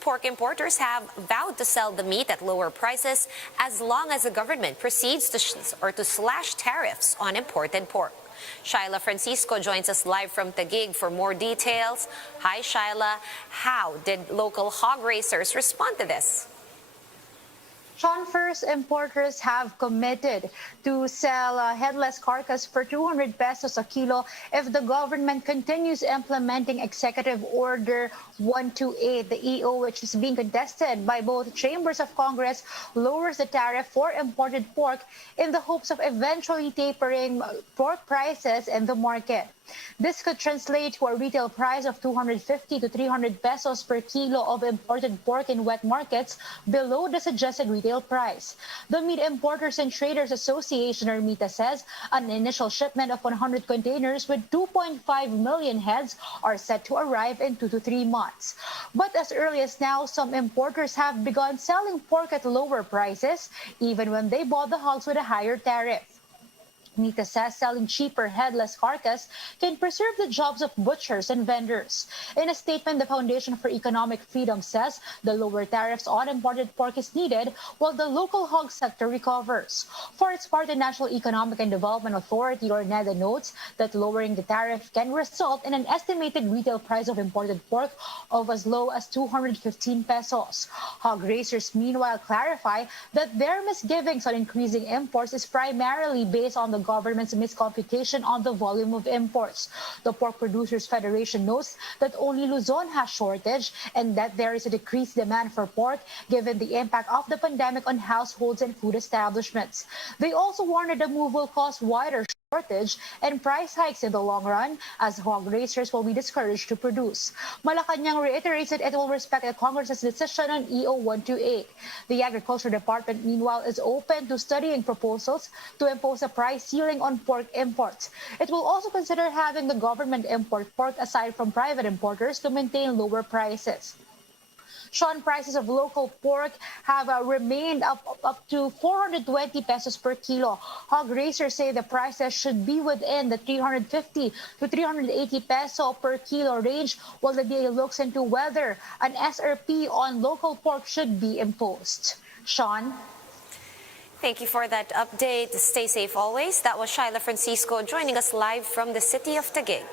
Pork importers have vowed to sell the meat at lower prices as long as the government proceeds to slash tariffs on imported pork. Shyla Francisco joins us live from Taguig for more details. Hi, Shyla. How did local hog racers respond to this? Sean, first, importers have committed to sell headless carcass for 200 pesos a kilo if the government continues implementing Executive Order 128. The EO, which is being contested by both chambers of Congress, lowers the tariff for imported pork in the hopes of eventually tapering pork prices in the market. This could translate to a retail price of 250 to 300 pesos per kilo of imported pork in wet markets, below the suggested retail price. The Meat Importers and Traders Association, or MITA, says an initial shipment of 100 containers with 2.5 million heads are set to arrive in 2 to 3 months. But as early as now, some importers have begun selling pork at lower prices, even when they bought the hogs with a higher tariff. MITA says selling cheaper headless carcass can preserve the jobs of butchers and vendors. In a statement, the Foundation for Economic Freedom says the lower tariffs on imported pork is needed while the local hog sector recovers. For its part, the National Economic and Development Authority, or NEDA, notes that lowering the tariff can result in an estimated retail price of imported pork of as low as 215 pesos. Hog raisers, meanwhile, clarify that their misgivings on increasing imports is primarily based on the government's miscomputation on the volume of imports. The Pork Producers Federation notes that only Luzon has shortage and that there is a decreased demand for pork given the impact of the pandemic on households and food establishments. They also warned that the move will cause wider shortage and price hikes in the long run, as hog raisers will be discouraged to produce. Malacanang reiterates that it will respect the Congress's decision on EO 128. The Agriculture Department, meanwhile, is open to studying proposals to impose a price ceiling on pork imports. It will also consider having the government import pork aside from private importers to maintain lower prices. Sean, prices of local pork have remained up to 420 pesos per kilo. Hog raisers say the prices should be within the 350 to 380 peso per kilo range, while the DA looks into whether an SRP on local pork should be imposed. Sean? Thank you for that update. Stay safe always. That was Shyla Francisco joining us live from the city of Taguig.